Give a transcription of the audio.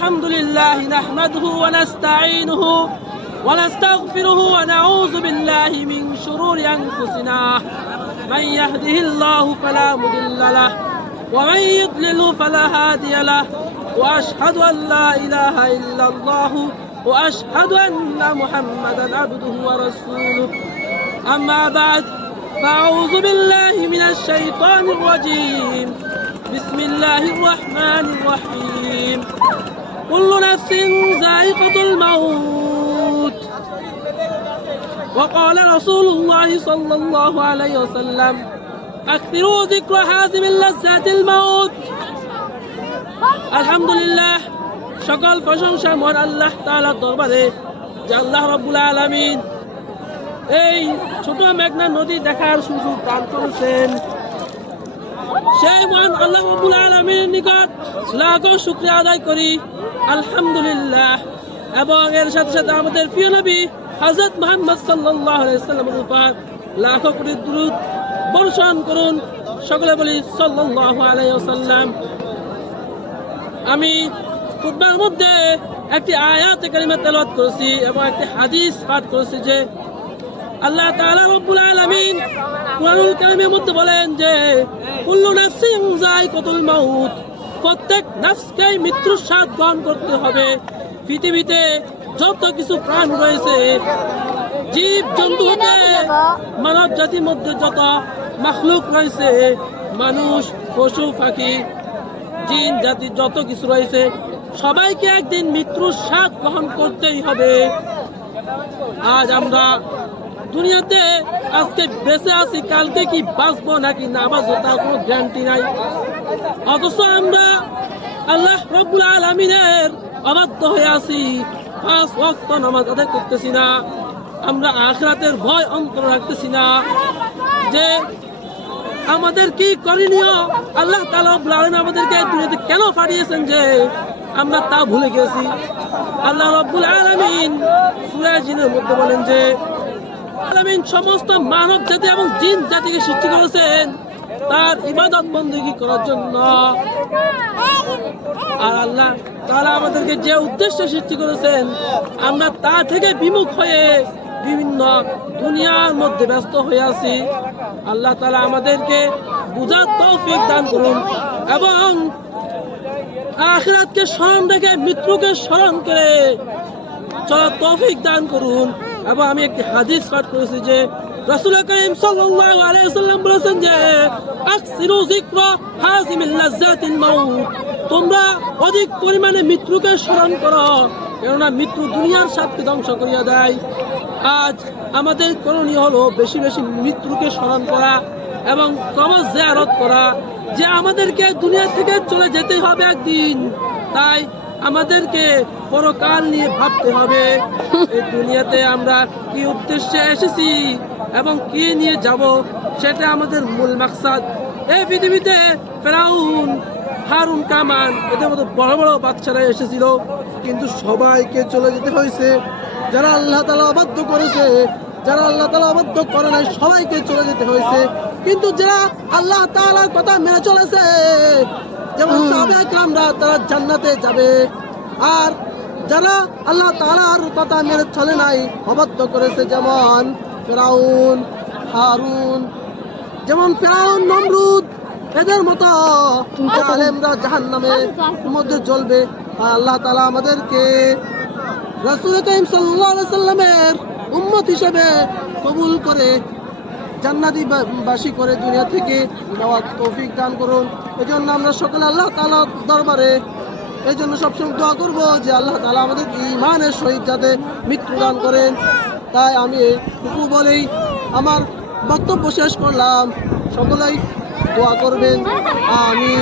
الحمد لله نحمده ونستعينه ونستغفره ونعوذ بالله من شرور أنفسنا من يهده الله فلا مضل له ومن يضلل فلا هادي له وأشهد أن لا إله إلا الله وأشهد أن محمدا عبده ورسوله أما بعد فأعوذ بالله من الشيطان الرجيم بسم الله الرحمن الرحيم كل نفس ذائقة الموت وقال رسول الله صلى الله عليه وسلم أكثروا ذكر حازم اللذات الموت الحمد لله সকল প্রশংসা মহান আল্লাহ তাআলার দরবারে যে আল্লাহ রাব্বুল আলামিন এই ছোট মেঘনা নদী দেখার সুযোগ দান করেছেন। সেই মহান আল্লাহ রাব্বুল আলামিনের নিকট লাখো শুকরিয়া আদায় করি আলহামদুলিল্লাহ। এবং এর সাথে সাথে আমাদের প্রিয় নবী হযরত মুহাম্মদ সাল্লাল্লাহু আলাইহি ওয়াসাল্লামের উপর লাখো কোটি দুরূদ বর্ষণ করুন। সকলে বলি সাল্লাল্লাহু আলাইহি ওয়াসাল্লাম। আমি খুতবার মধ্যে একটি আয়াত কারিমা তেলাওয়াত করেছি এবং একটি হাদিস পাঠ করেছি যে আল্লাহ তাআলা রব্বুল আলামিন কুরআনুল কারীমের মধ্যে বলেন যে কুল্লু নাফসিন যায়িকাতুল মাউত, প্রত্যেক নফসকে মৃত্যুর স্বাদ গ্রহণ করতে হবে। পৃথিবীতে যত কিছু প্রাণ রয়েছে, জীব জন্তু হতে মানব জাতির মধ্যে যত মাখলুক রয়েছে, মানুষ পশু পাখি জিন জাতি যত কিছু রয়েছে, সবাইকে একদিন মৃত্যুর স্বাদ গ্রহণ করতেই হবে। আজ আমরা দুনিয়াতে আজকে বেঁচে আছি, কালকে কি বাঁচবো নাকি না বাঁচবো তার কোনো গ্যারান্টি নাই। অথচ আমরা আল্লাহ রাব্বুল আলামিনের অবাধ্য হয়ে আছি, 5 ওয়াক্ত নামাজ আদায় করতেছি না, আমরা আখিরাতের ভয় অন্তর রাখতেছি না যে আমাদের কি করণীয়, আল্লাহ তাআলা রাব্বুল আলামিন আমাদেরকে দুনিয়াতে কেন পাঠিয়েছেন যে আমরা তা ভুলে গেছি। আল্লাহ রাব্বুল আলামিন সূরা জিনের মধ্যে বলেন যে আলামিন সমস্ত মানব জাতি এবং জিন জাতিকে সৃষ্টি করেছেন তার ইবাদত বন্দেগী করার জন্য। আর আল্লাহ তাআলা আমাদেরকে যে উদ্দেশ্যে সৃষ্টি করেছেন, আমরা তা থেকে বিমুখ হয়ে বিভিন্ন দুনিয়ার মধ্যে ব্যস্ত হয়ে আছি। আল্লাহ তাআলা আমাদেরকে বুঝার তৌফিক দান করুন এবং আখিরাতকে স্মরণ রেখে মৃত্যুকে স্মরণ করে চলার তৌফিক দান করুন। এবং আমি একটি হাদিস পাঠ করেছি যে রাসূল করিম সাল্লাল্লাহু আলাইহি ওয়াসাল্লাম বলেছেন যে আকসিরু যিকরা হাযিমিল লাযযাতিল মাউত, তোমরা অধিক পরিমাণে মৃত্যুকে স্মরণ করো, কেননা মৃত্যু দুনিয়ার স্বাদকে ধ্বংস করিয়া দেয়। আজ আমাদের করণীয় হলো বেশি বেশি মৃত্যুকে স্মরণ করা এবং কবর জিয়ারত করা, যে আমাদেরকে দুনিয়া থেকে চলে যেতে হবে একদিন। তাই আমাদেরকে পরকাল নিয়ে ভাবতে হবে, এই দুনিয়াতে আমরা কি উদ্দেশ্যে এসেছি এবং কি নিয়ে যাব, সেটা আমাদের মূল মাকসাদ। এই পৃথিবীতে ফেরাউন, হারুন, কামান এদের মতো বড় বড় বাচ্চারা এসেছিল, কিন্তু সবাইকে চলে যেতে হয়েছে। যারা আল্লাহ তাআলা অবাধ্য করেছে, যারা আল্লাহ তাআলা অবাধ্য করে নাই, সবাইকে চলে যেতে হয়েছে। কিন্তু যারা আল্লাহ তাআলার কথা মেনে চলেছে, যেমন সাহাবায়ে কেরামরা, তারা জান্নাতে যাবে। আর যারা আল্লাহ তাআলার কথা মেনে চলে নাই, অবাধ্য করেছে, যেমন ফেরাউন, হারুন, যেমন ফেরাউন, নমরুদ, এদের মতো জালেমরা জাহান্নামের মধ্যে জ্বলবে। আল্লাহ তাআলা আমাদেরকে রাসূল করিম সাল্লাল্লাহু আলাইহি সাল্লামের উম্মত হিসেবে কবুল করে জান্নাতি বাসী করে দুনিয়া থেকে নেওয়ার তৌফিক দান করুন। এজন্য আমরা সকলে আল্লাহ তাআলার দরবারে এই জন্য সবসময় দোয়া করবো যে আল্লাহ তাআলা আমাদের ঈমানের সহিত যাতে মৃত্যু দান করেন। তাই আমি এটুকু বলেই আমার বক্তব্য শেষ করলাম। সকলেই দোয়া করবেন, আমিন।